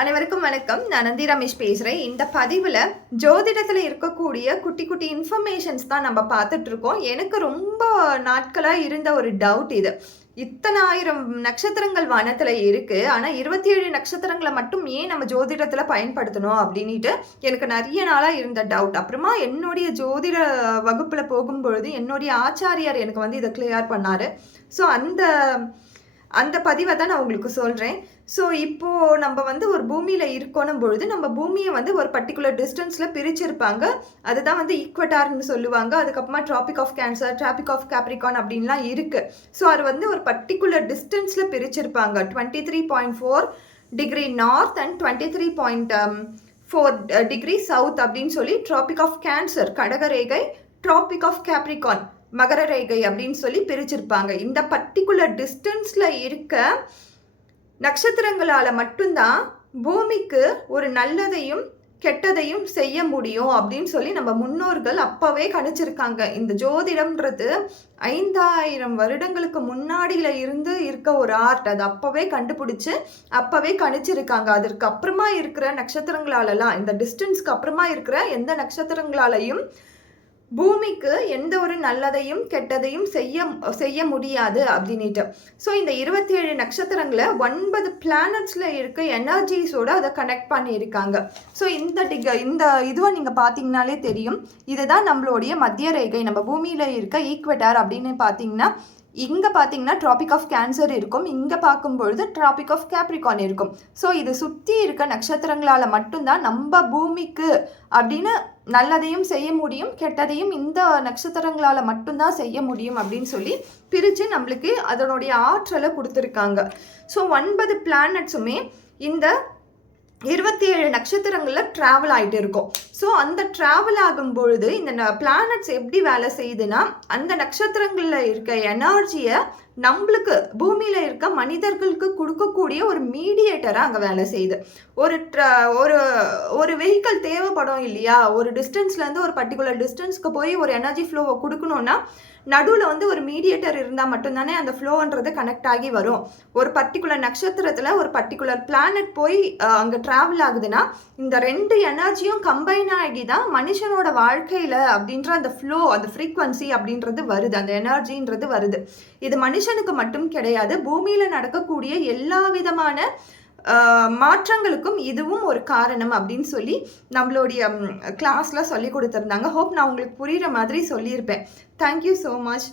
அனைவருக்கும் வணக்கம். நான் நந்தி ரமேஷ் பேசுகிறேன். இந்த பதிவில் ஜோதிடத்தில் இருக்கக்கூடிய குட்டி குட்டி இன்ஃபர்மேஷன்ஸ் தான் நம்ம பார்த்துட்ருக்கோம். எனக்கு ரொம்ப நாட்களாக இருந்த ஒரு டவுட் இது. இத்தனை ஆயிரம் நட்சத்திரங்கள் வானத்தில் இருக்குது, ஆனால் 27 நட்சத்திரங்களை மட்டும் ஏன் நம்ம ஜோதிடத்தில் பயன்படுத்தணும் அப்படின்ட்டு எனக்கு நிறைய நாளாக இருந்த டவுட். அப்புறமா என்னுடைய ஜோதிட வகுப்பில் போகும்பொழுது என்னுடைய ஆச்சாரியார் எனக்கு இதை கிளியர் பண்ணார். ஸோ அந்த பதிவை தான் நான் உங்களுக்கு சொல்கிறேன். ஸோ இப்போது நம்ம ஒரு பூமியில் இருக்கணும் பொழுது நம்ம பூமியை ஒரு பர்டிகுலர் டிஸ்டன்ஸில் பிரிச்சிருப்பாங்க. அதுதான் ஈக்வட்டார்னு சொல்லுவாங்க. அதுக்கப்புறமா tropic of Cancer, tropic of Capricorn அப்படின்லாம் இருக்குது. ஸோ அது ஒரு பர்டிகுலர் டிஸ்டன்ஸில் பிரிச்சிருப்பாங்க. 23.4 degree north and 23.4 degree south அப்படின்னு சொல்லி ட்ராபிக் ஆஃப் கேன்சர் கடகரேகை, ட்ராபிக் ஆஃப் கேப்ரிகான் மகர ரேகை அப்படின்னு சொல்லி பிரிச்சிருப்பாங்க. இந்த பர்டிகுலர் டிஸ்டன்ஸில் இருக்க நட்சத்திரங்களால் மட்டும்தான் பூமிக்கு ஒரு நல்லதையும் கெட்டதையும் செய்ய முடியும் அப்படின்னு சொல்லி நம்ம முன்னோர்கள் அப்போவே கணிச்சிருக்காங்க. இந்த ஜோதிடம்ன்றது 5000 வருடங்களுக்கு முன்னாடியில இருந்து இருக்க ஒரு ஆர்ட். அது அப்போவே கண்டுபிடிச்சு அப்போவே கணிச்சிருக்காங்க. அதற்கு அப்புறமா இருக்கிற நட்சத்திரங்களாலலாம், இந்த டிஸ்டன்ஸ்க்கு அப்புறமா இருக்கிற எந்த நட்சத்திரங்களாலையும் பூமிக்கு எந்த ஒரு நல்லதையும் கெட்டதையும் செய்ய முடியாது அப்படின்ட்டு. ஸோ இந்த 27 நட்சத்திரங்களை 9 பிளானட்ஸில் இருக்க எனர்ஜிஸோட அதை கனெக்ட் பண்ணியிருக்காங்க. ஸோ இந்த இதுவை நீங்கள் பார்த்தீங்கனாலே தெரியும். இதுதான் நம்மளுடைய மத்திய ரேகை. நம்ம பூமியில் இருக்க ஈக்வட்டார் அப்படின்னு பார்த்தீங்கன்னா, இங்கே பார்த்தீங்கன்னா ட்ராபிக் ஆஃப் கேன்சர் இருக்கும், இங்கே பார்க்கும்பொழுது ட்ராபிக் ஆஃப் கேப்ரிகான் இருக்கும். ஸோ இது சுற்றி இருக்க நட்சத்திரங்களால் மட்டும்தான் நம்ம பூமிக்கு அப்படின்னு நல்லதையும் செய்ய முடியும், கெட்டதையும் இந்த நட்சத்திரங்களால் மட்டும்தான் செய்ய முடியும் அப்படின்னு சொல்லி பிரித்து நம்மளுக்கு அதனுடைய ஆற்றலை கொடுத்துருக்காங்க. ஸோ 9 பிளானட்ஸுமே இந்த 27 நட்சத்திரங்களில் ட்ராவல் ஆகிட்டு இருக்கும். ஸோ அந்த ட்ராவல் ஆகும் பொழுது இந்த பிளானட்ஸ் எப்படி வேலை செய்யுதுன்னா, அந்த நட்சத்திரங்களில் இருக்க எனர்ஜியை நம்மளுக்கு பூமியில் இருக்க மனிதர்களுக்கு கொடுக்கக்கூடிய ஒரு மீடியேட்டராக அங்கே வேலை செய்யுது. ஒரு வெஹிக்கல் தேவைப்படும் இல்லையா, ஒரு டிஸ்டன்ஸ்லேருந்து ஒரு பர்டிகுலர் டிஸ்டன்ஸ்க்கு போய் ஒரு எனர்ஜி ஃப்ளோவை கொடுக்கணுன்னா நடுவில் ஒரு மீடியேட்டர் இருந்தால் மட்டும்தானே அந்த ஃப்ளோன்றது கனெக்ட் ஆகி வரும். ஒரு பர்டிகுலர் நட்சத்திரத்தில் ஒரு பர்டிகுலர் பிளானட் போய் அங்கே ட்ராவல் ஆகுதுன்னா இந்த 2 எனர்ஜியும் கம்பைன் ஆகி தான் மனுஷனோட வாழ்க்கையில் அப்படின்ற அந்த ஃப்ளோ, அந்த ஃப்ரீக்வன்சி அப்படின்றது வருது, அந்த எனர்ஜின்றது வருது. இது மனுஷனுக்கு மட்டும் கிடையாது, பூமியில் நடக்கக்கூடிய எல்லா விதமான மாற்றங்களுக்கும் இதுவும் ஒரு காரணம் அப்படின்னு சொல்லி நம்மளுடைய கிளாஸில் சொல்லி கொடுத்துருந்தாங்க. ஹோப் நான் உங்களுக்கு புரிகிற மாதிரி சொல்லியிருப்பேன். Thank you so much.